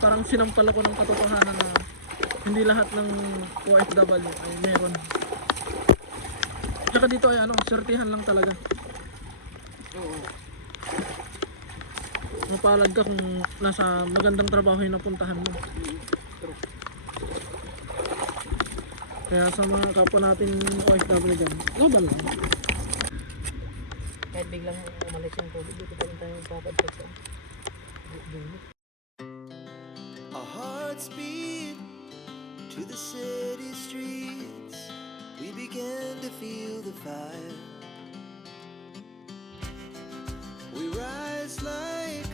parang sinampal ako ng katotohanan na hindi lahat ng OFW ay meron. Tsaka dito ay ano, swertihan lang talaga. Oo. Mapalad ka kung nasa magandang trabaho yung napuntahan mo. True. Kaya sa mga kapwa natin OFW dyan, global lang. Kahit biglang umalis yung tubig, dito pa rin tayo papadpad sa dulo. Our hearts beat to the city streets. We began to feel the fire. We rise like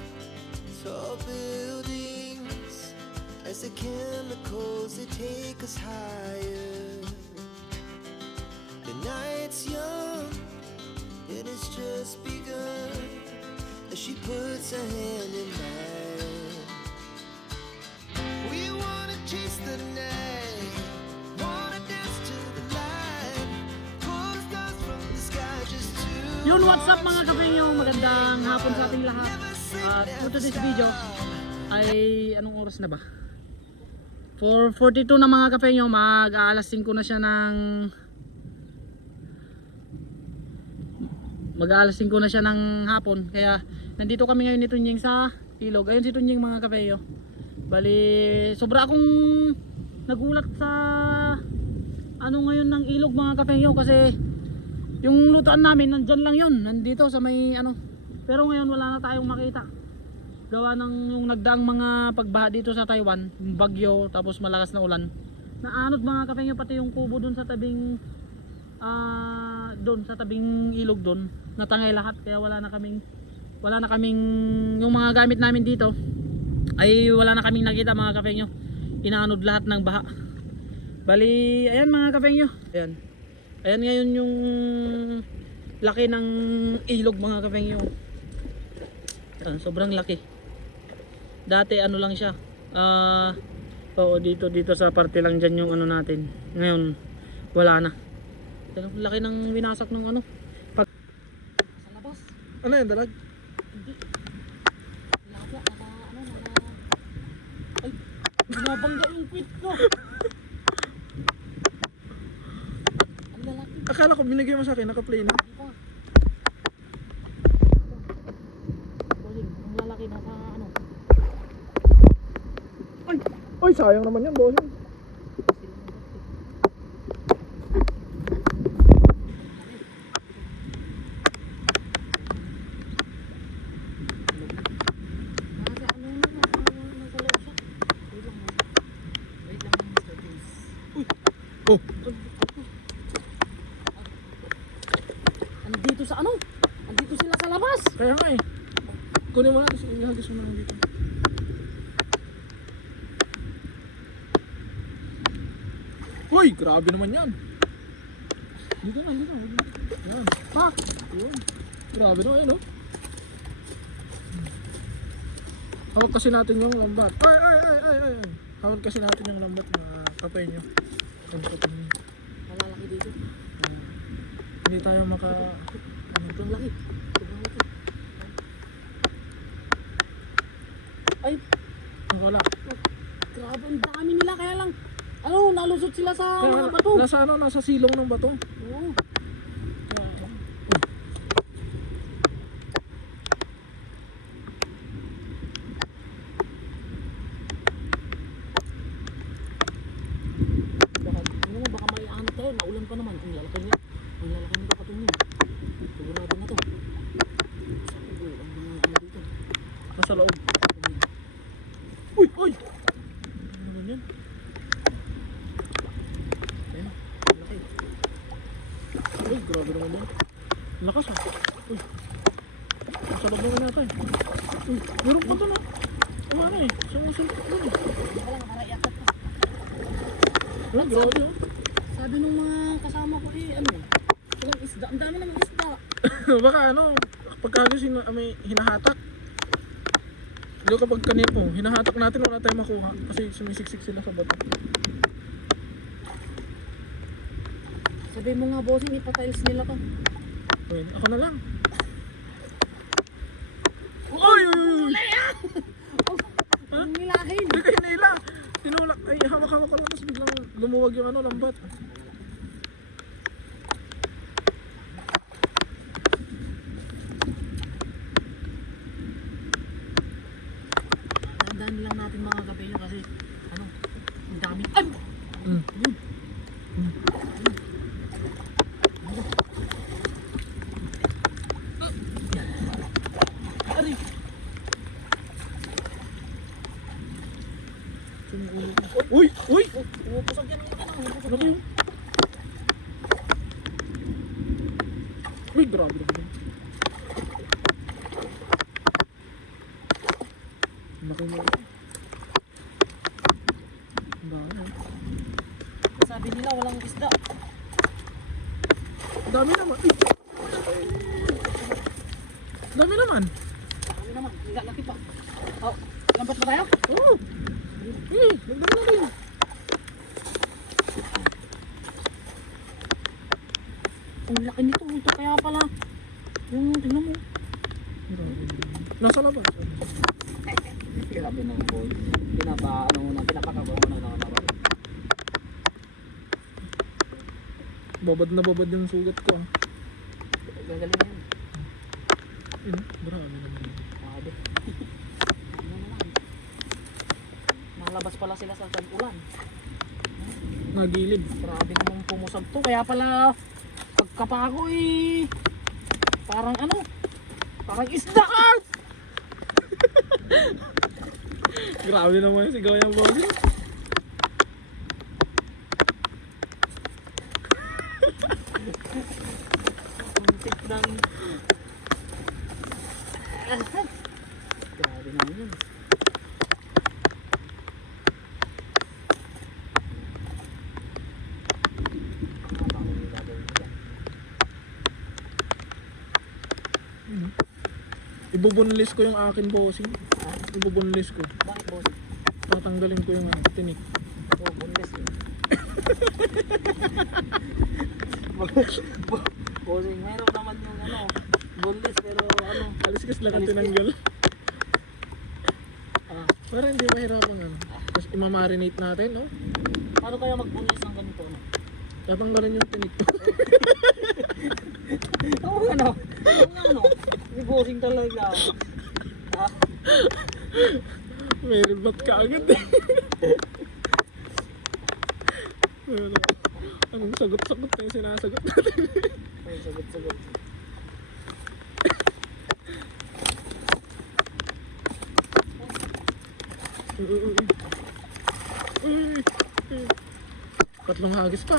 tall buildings as the chemicals they take us higher. The night's young, it has just begun as she puts her hand in mine. We wanna chase the night, wanna dance to the light, pull the stars from the sky just to. Yun, what's up mga kapengyo? Magandang hapon sa ating lahat. At for today's video ay anong oras na ba? 4:42 na mga kapengyo, mag-aalas 5 na siya ng hapon. Kaya nandito kami ngayon ni Tunying sa ilog. Ayun si Tunying mga kapengyo. Bali, sobra akong nagulat sa ano ngayon ng ilog mga kapengyo kasi yung lutuan namin nandyan lang yun, nandito sa may ano. Pero ngayon wala na tayong makita. Gawa ng yung nagdaang mga pagbaha dito sa Taiwan, yung bagyo tapos malakas na ulan. Naanod mga kapengyo pati yung kubo dun sa tabing doon sa tabing ilog doon. Natangay lahat kaya wala na kaming yung mga gamit namin dito ay wala na kaming nakita mga kapengyo. Inaanod lahat ng baha. Bali, ayan mga kapengyo. Ayan. Ayan ngayon yung laki ng ilog mga kapengyo. Ayan, sobrang laki. Dati ano lang siya. Oo, dito sa parte lang dyan yung ano natin. Ngayon, wala na. Ayan, laki ng winasak ng ano. Sa labas. Ano yan, dalag? Hindi. Tilapia, ay, binabangga yung quit ko. Ang lalaki. Akala ko binigay mo sa akin, naka-play na. Di ba? Bossing, ang lalaki nasa ano. Ay, sayang naman yan, bossing. Oh, Andito sa ano? Andito sila sa labas. kaya nga eh. Kunin mo na, ihagis mo na lang dito. Uy, grabe naman yan. Dito na. Yan. Pa! Yun. Grabe naman yan, oh. Hawag kasi natin yung lambat. Ay. Hawag kasi natin yung lambat na kapay nyo. Malalaki dito. Hindi tayo maka... Sobrang laki. Sobrang laki. Ay, Nakala. grabe ang dami nila kaya lang. Ano, nalusot sila sa Kaya, mga bato. nasa ano, nasa silong ng bato. Oo. Baka may ahanap tayo, naulan pa naman. Ang lalaki niya Katunying. Sigurado na to. Uy, ang mga ano dito. Nasa loob. Uy! Ano ganyan? Ayan, laki. Uy, grabe naman yan. Lakas ah. Uy. Nasa loob naman yata eh. Uy, meron pa doon ah. Ano eh, sumusulpot doon eh. Hindi ka lang, para iakat ka. Uy, grabe oh. Sabi nung mga kasama ko ano, walang isda. Ang dami namang isda. Baka ano, pagkagis may hinahatak. Hindi kapag kanipo, hinahatak natin wala tayong makuha kasi sumisiksik sila sa bato. Sabi mo nga bossing, ipatiles nila to. Uy, ako na lang. Uy! Ang nilahin. hawak ko lang tapos biglang lumuwag yung ano, lambat. Tandaan lang natin mga kapengyo kasi ano, ang dami. Ay! Mm. Ari! Uy! Uy! Pupusag yan. Ano yun? Uy, grabe naman. Laki mo. Ang dami. Sabi nila walang isda. Ang dami naman. Uy! Ang dami naman. Ano naman, hindi laki pa. Oh, lambat ba tayo? Oo. Nagdala na rin. Ang laki nito. Ito kaya pala. Yung tingnan mo. Nasa labas. Grabe naman po. Pinapakabaw na naman. Babad yung sugat ko ah. Gagaling na yun. Ayun, marami naman. Grabe. Ano naman. Nalabas pala sila sa tag-ulan. Nagilid. Grabe namang pumusag to. Kaya pala pagkapa ko eh. Parang ano. Parang isda. Grabe naman yung sigaw yung bogi. Muntik ng... Grabe naman yun. Ibubunlis ko yung akin bossing. Ibubunlis ko. Bakit boss? Tatanggalin ko yung tinik. Oh, boneless yun. Bossing, mayroon naman yung ano, boneless pero ano. Aliskas lang ang tinanggal. Ah, Para hindi mahirapan ano. Tapos imamarinate natin, no? paano kaya mag-boneless ng ganito ano? Tatanggalin yung tinik ko. Oo nga no. Oo nga no. May bossing talaga. Ah, May ribat ka agad eh. Ano? Anong sagot-sagot na yung sinasagot natin? ay, sagot-sagot. Uy. Tatlong hagis pa.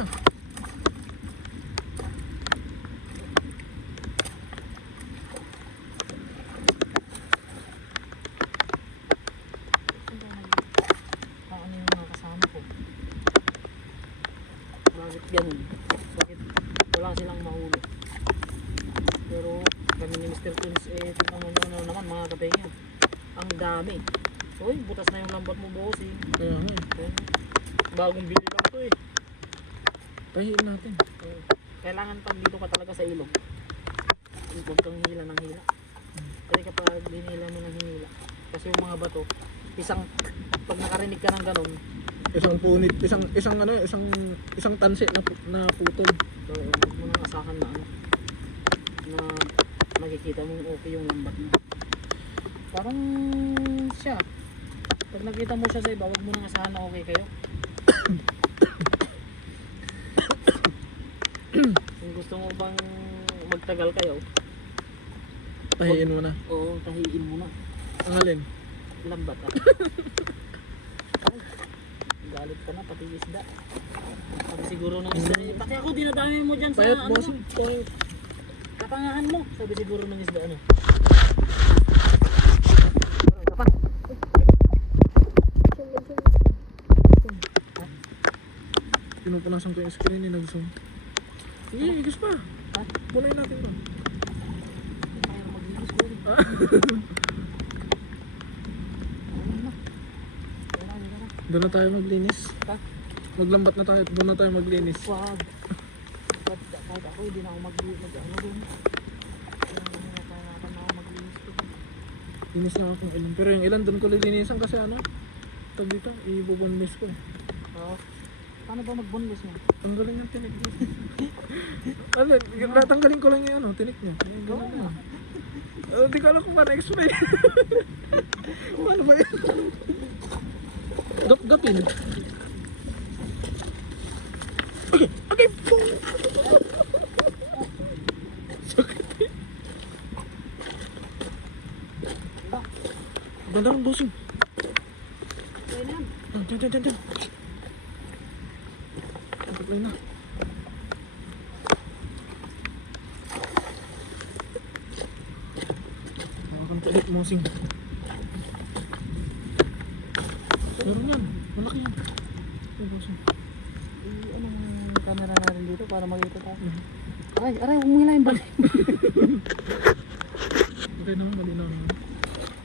Ano yung mga kasama ko? Bakit ganun? Bakit wala silang mahuli? Pero kami ni Mr. Tunes eh tingnan mo naman mga kapengyo. Ang dami. Uy, butas na yung lambat mo bossing. Kaya nga eh. Ayun. Bagong bili lang to eh. Tahiin natin. Kailangan pag dito ka talaga sa ilog. Huwag kang hila ng hila. Kasi kapag hinila mo ng hinila. Kasi yung mga bato, pag nakarinig ka ng ganun, Isang punit, isang tansi na putol. so huwag mo nang asahan na ano, na makikita mong okay yung lambat mo. Parang siya, pag nakita mo siya sa iba, huwag mo nang asahan na okay kayo. Kung gusto mo bang magtagal kayo, Tahiin mo na. oo, tahiin mo na. Ang alin? Lambat ah. Ay, galit ka na, pati isda. Sabi siguro ng isda, pati ako dinadami mo dyan sa Payat ano, boss. Payat. katangahan mo. Sabi siguro ng isda ano. Kapan? Pinupunasan ko yung screen ni nag-zoom. Sige, igis pa. Ha? Punayin natin to. Kaya maglinis ko. Ano na? Wala, wala na. Doon na tayo maglinis. Ha? Maglambat na tayo. Doon na tayo maglinis. Wag. Kahit ako, hindi na ako mag-ano doon. Kaya na tayo ako maglinis ko. Linis lang akong ilan. Pero yung ilan doon ko lilinisan kasi ano? Tag dito, ibubunlis ko. Oo. Paano ba mag-boneless yan? Tanggalin yung tinik niya. Ano, natanggalin ko lang yung ano, tinik niya. Yung ganun na. Hindi ko alam kung paano explain. Paano ba yun? Gap-gapin. Okay, okay. Sakit eh. Ganda ng bossing. Okay na yan. Diyan. Taglay na. Nakakanta ulit bossing. Meron yan. Malaki yan. Ay, bossing. Ano yung camera natin dito para makita tayo? Aray, huwag mo hilahin ba? Okay naman, malinaw naman.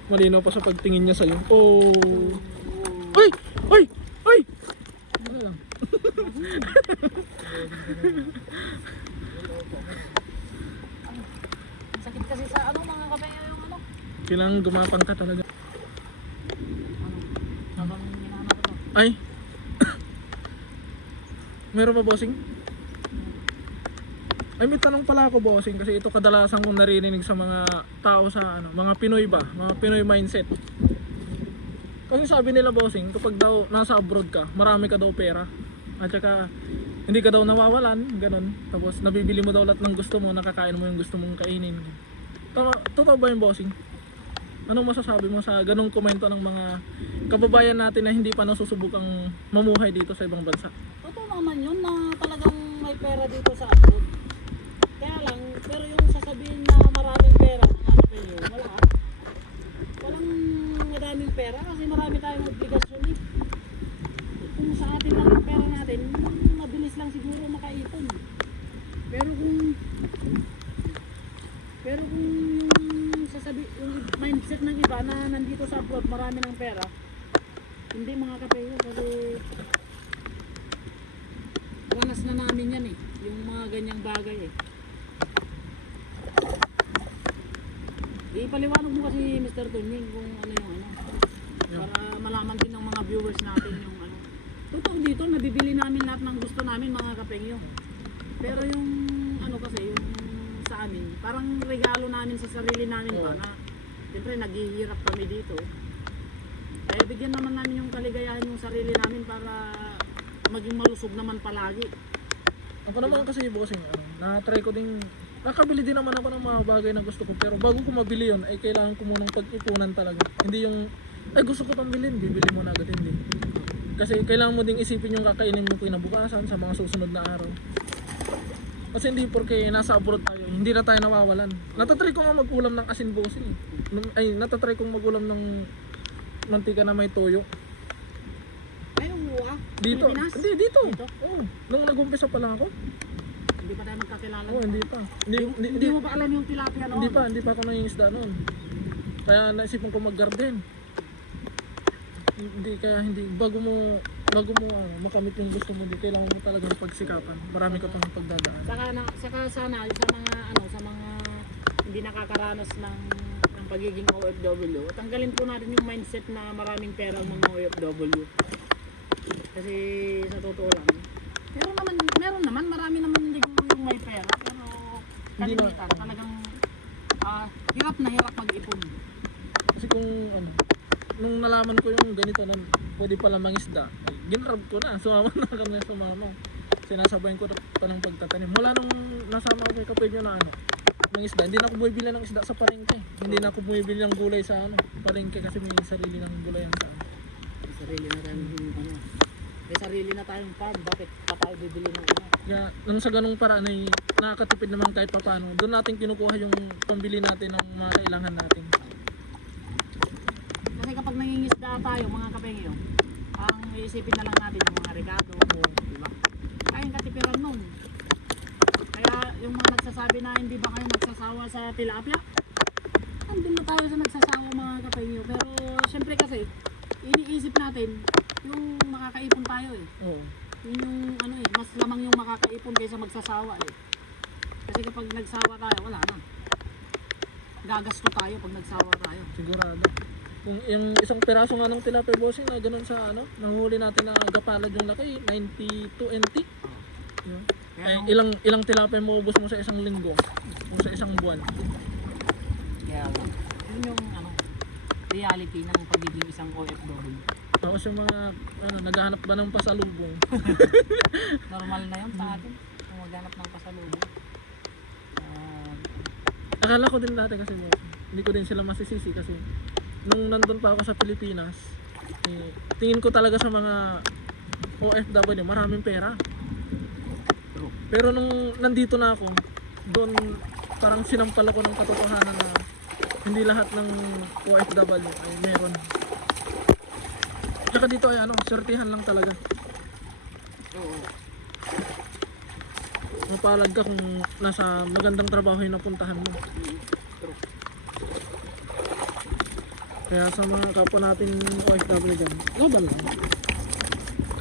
Malinaw pa sa pagtingin niya sa'yo. Oh! Ay! Ay! Ay! Ano lang? Sakit kasi sa ano mga kabayo yung ano. Kailangan gumapang ka talaga. Habang hinahanap ko to. Ay! Meron pa bossing? Ay, may tanong pala ako bossing kasi ito kadalasan kong naririnig sa mga tao sa ano, mga Pinoy ba? Mga Pinoy mindset. Kasi sabi nila bossing, kapag daw nasa abroad ka, marami ka daw pera. At saka hindi ka daw nawawalan, ganun. Tapos nabibili mo daw lahat ng gusto mo, nakakain mo yung gusto mong kainin. Totoo ba yung bossing? Anong masasabi mo sa ganung komento ng mga kababayan natin na hindi pa nasusubukang mamuhay dito sa ibang bansa? Totoo naman yun na talagang may pera dito sa abroad. Kaya lang, pero yung sasabihin na maraming pera, mga kabayo, wala. Walang madaming pera kasi marami tayong obligasyon eh. Kung sa atin lang yung pera natin, mabilis lang siguro makaipon. Pero kung yung mindset ng iba na nandito sa abroad marami ng pera, hindi mga kapeyo kasi ranas na namin yan eh, yung mga ganyang bagay eh. Ipaliwanag mo kasi Mr. Tunying kung ano yung ano, para malaman din ng mga viewers natin yung ano. Totoo dito, nabibili namin lahat ng gusto namin mga kapengyo. Pero yung ano kasi, yung sa amin, parang regalo namin sa sarili namin ba na siyempre naghihirap kami dito. Kaya bigyan naman namin yung kaligayahan yung sarili namin para maging malusog naman palagi. Ako naman kasi bossing, ano, na-try ko din, nakabili din naman ako ng mga bagay na gusto ko. Pero bago ko mabili yun, ay kailangan ko munang pag-ipunan talaga. Hindi yung, ay gusto ko itong bilhin, bibili mo na agad, hindi. Kasi kailangan mo ding isipin yung kakainin mo kinabukasan sa mga susunod na araw. Kasi hindi porke nasa abroad tayo, hindi na tayo nawawalan. Natatry ko nga mag-ulam ng asin bossing. Ay, natatry kong mag-ulam ng mantika na may toyo. Ay, uwa. Dito? Pilipinas? Hindi, dito. Dito? Oo. Nung nag-umpisa pa lang ako. Hindi pa tayo magkakilala. Oo, hindi pa. Hindi mo ba alam yung tilapia noon? Hindi pa ako nangingisda noon. Kaya naisipan ko mag-garden. Hindi bago mo makamit yung gusto mo, di kailangan mo talagang pagsikapan. Marami ka pang pagdadaan. Saka sana sa mga hindi nakakaranas ng pagiging OFW, tanggalin po natin yung mindset na maraming pera ang mga OFW. Kasi sa totoo lang, meron naman marami naman din yung may pera, pero Hindi na- kalimitan talagang hirap na hirap mag-ipon. Kasi kung ano, nung nalaman ko yung ganito na pwede pala mangisda, ay, ginrab ko na, sumama na kami sa mama. Sinasabayan ko pa ng pagtatanim. Mula nung nasama ko kay kapatid nyo na ano, ng isda, hindi na ako bumibili ng isda sa palengke. Hindi na ako bumibili ng gulay sa ano, palengke kasi may sarili ng gulayan sa ano. May sarili na tayong may sarili na tayong farm, bakit pa tayo bibili ng ano? Kaya nung sa ganung paraan ay nakakatipid naman kahit papaano. Doon natin kinukuha yung pambili natin ng mga kailangan natin. Kasi kapag nangingisda tayo mga kapengyo, ang iisipin na lang natin yung mga regado, di ba? Kayang katipiran nun. Kaya yung mga nagsasabi na hindi ba kayo nagsasawa sa tilapia? Andun na tayo sa nagsasawa mga kapengyo. Pero syempre kasi, iniisip natin yung makakaipon tayo eh. Oo. Yun yung ano eh, mas lamang yung makakaipon kaysa magsasawa eh. Kasi kapag nagsawa tayo, wala na. Gagasto tayo pag nagsawa tayo. Sigurado. Kung yung isang piraso nga ng tilapia bossing na ganun sa ano, nahuli natin na gapalad yung laki, 92 NT. Yun. Kaya Eh, ilang tilapia mo ubos mo sa isang linggo o sa isang buwan. Kaya yun yung ano, reality ng pagiging isang OFW. Tapos yung mga ano, naghahanap ba ng pasalubong? Normal na yun sa atin. Kung maghanap ng pasalubong. Akala ko din dati kasi hindi ko din sila masisisi kasi nung nandun pa ako sa Pilipinas, eh, tingin ko talaga sa mga OFW, maraming pera. Pero nung nandito na ako, doon parang sinampal ako ng katotohanan na hindi lahat ng OFW ay meron. Tsaka dito ay ano, sortihan lang talaga. Oo. Mapalad ka kung nasa magandang trabaho yung napuntahan mo. True. Kaya sa mga kapwa natin OFW dyan, laban lang.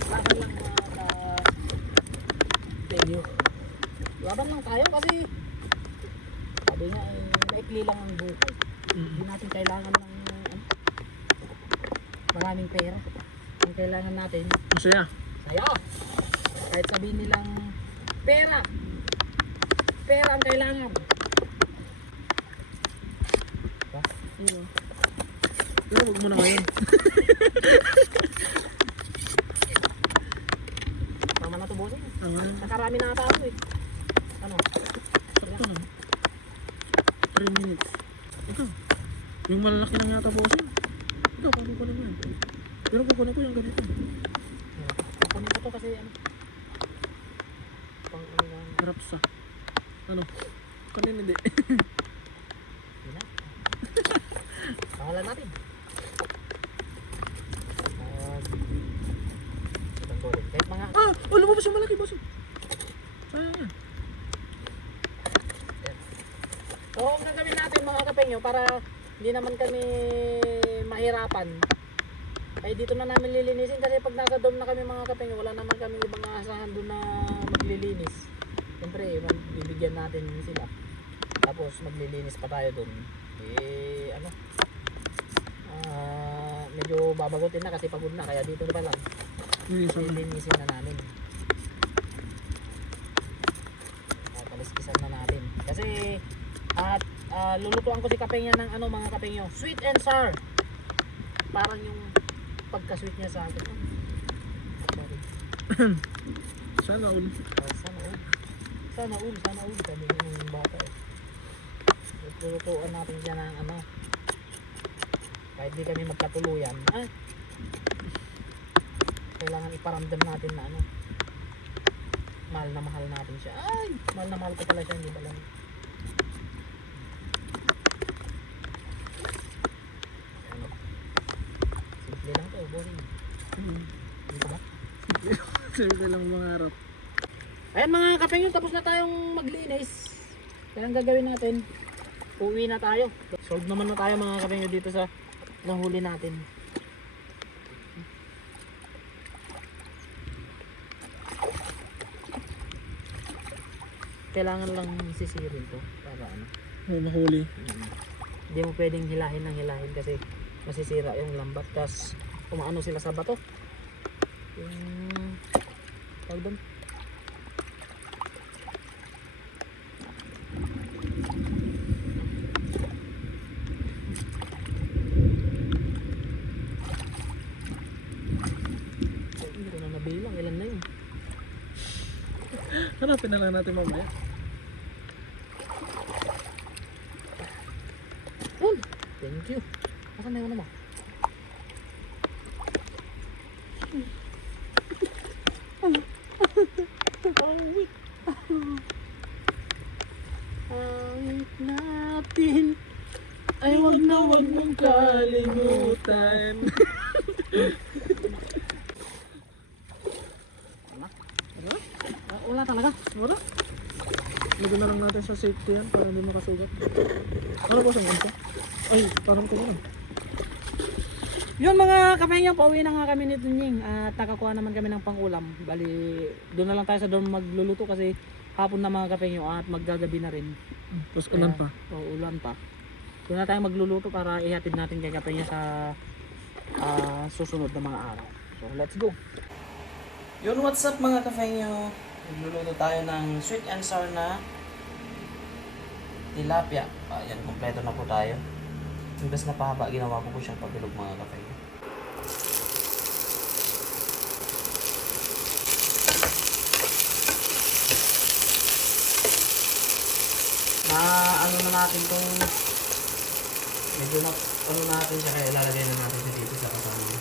Laban lang mga venue. Laban lang tayo kasi sabi nga eh, maikli lang ang buhay. Hindi natin kailangan ng maraming pera. Ang kailangan natin, Masaya. saya. Kahit sabihin nilang pera. Pera ang kailangan. Diba? Pero huwag mo na ngayon. Tama na to bossing. Nakarami Nakarami na ata ako eh. Ano? sakto na. 3 minutes. Ikaw. Yung malalaki lang yata bossing. Ikaw, paano ko naman? Pero kukunin ko yung ganito. Kukunin ko to kasi ano. Pang ano lang. Rapsa. Ano? Kanin hindi. Yun na. Pangalan natin. Ibang goal. Kahit mga Ah! Oh, lumabas yung malaki bossing. Sayang yan. so, ang gagawin natin mga kapengyo para hindi naman kami mahirapan ay dito na namin lilinisin kasi pag nasa dorm na kami mga kapengyo wala naman kami ibang aasahan doon na maglilinis. Siyempre bibigyan natin sila tapos maglilinis pa tayo doon eh ano medyo babagutin na kasi pagod na kaya dito na pa lang lilinisin na namin paliskisan na natin kasi at lulutuan ko si Kapengya ng ano mga Kapengyo, sweet and sour. Parang yung pagka-sweet niya sa akin. Sorry. Sana all. Sana all. Sana all, sana all. Sabi ng bata eh. Lulutuan natin siya ng ano. Kahit di kami magkatuluyan. Kailangan iparamdam natin na ano. Mahal na mahal natin siya. Ay! Mahal na mahal ko pala siya, hindi ba lang. Simple lang to, boring. Dito ba? Simple lang mga harap. Ayan mga kapengyo, tapos na tayong maglinis. Kaya ang gagawin natin, uwi na tayo. Solve naman na tayo mga kapengyo dito sa nahuli natin. Kailangan lang sisirin to para ano. Oh, mahuli. Hindi mo pwedeng hilahin ng hilahin kasi masisira yung lambat tas umaano sila sa bato yung tawag doon hindi ko na nabilang ilan na yun Hanapin na lang natin mamaya. thank you asan na yun naman awit awit natin Ay, wag mong kalimutan. wala talaga Wala. Lagyan na lang natin sa safety yan para hindi makasugat. Ano po sa ganito? Ay, parang ito yun. yun mga kapengyo, pauwi na nga kami ni Tunying at nakakuha naman kami ng pangulam. Bali, doon na lang tayo sa dorm magluluto kasi hapon na mga kapengyo at maggagabi na rin. Tapos ulan pa. Oo, ulan pa. Doon na tayo magluluto para ihatid natin kay Kapenya sa susunod na mga araw. So let's go. Yun, what's up mga Kapenya? Magluluto tayo ng sweet and sour na tilapia. Ayan, kompleto na po tayo. Imbes na pahaba, ginawa ko po siyang pagbilog mga Kapenya. Na ano na natin tong medyo na ano natin siya, kaya ilalagay na natin siya dito sa kasama.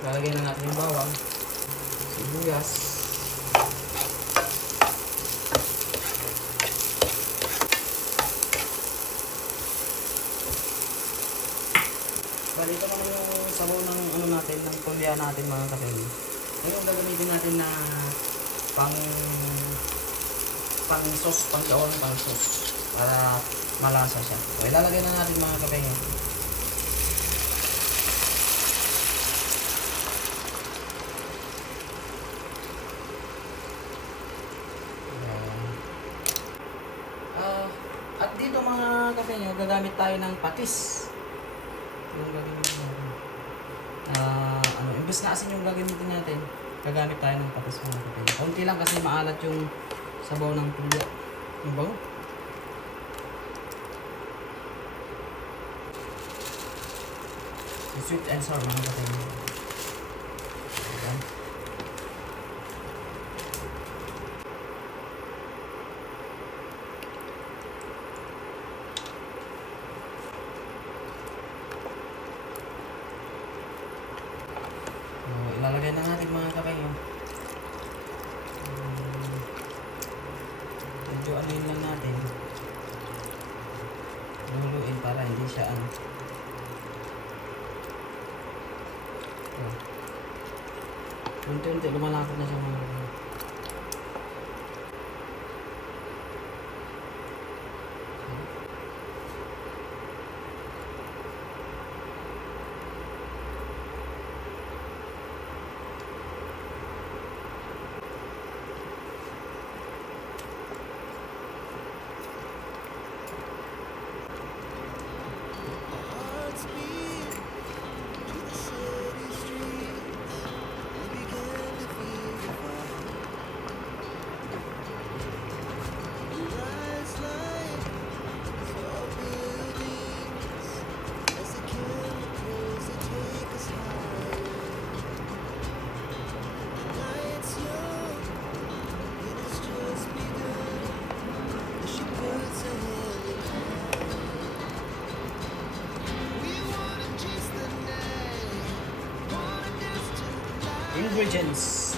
Lalagay na natin yung bawang, sibuyas, bali ito naman yung sabaw ng ano natin, ng tulya natin mga kapatid. Ito yung gagamitin natin na pang sauce, pang sauce para malasa siya. So ilalagay na natin mga kapatid. At dito mga kapatid, gagamit tayo ng patis. Yung gagamitin natin. Imbes na asin yung gagamitin natin, gagamit tayo ng patis mga kapatid. Kaunti lang kasi maalat yung sabaw ng tulya. Yung bago? Sweet and sour mga kapatid. Ayan. Ilalagay na natin mga kapatid. Medyo ano yun lang natin. Luluin para hindi siya ano. Unti-unti lumalapot na siya mga kapatid. Hearts beat to the city streets. We began to feel the fire. We rise like tall buildings as the chemicals they take us higher. Night's young, it has just begun. As she puts her hand in hand. We wanna chase the night, wanna dance to the light. Ingredients.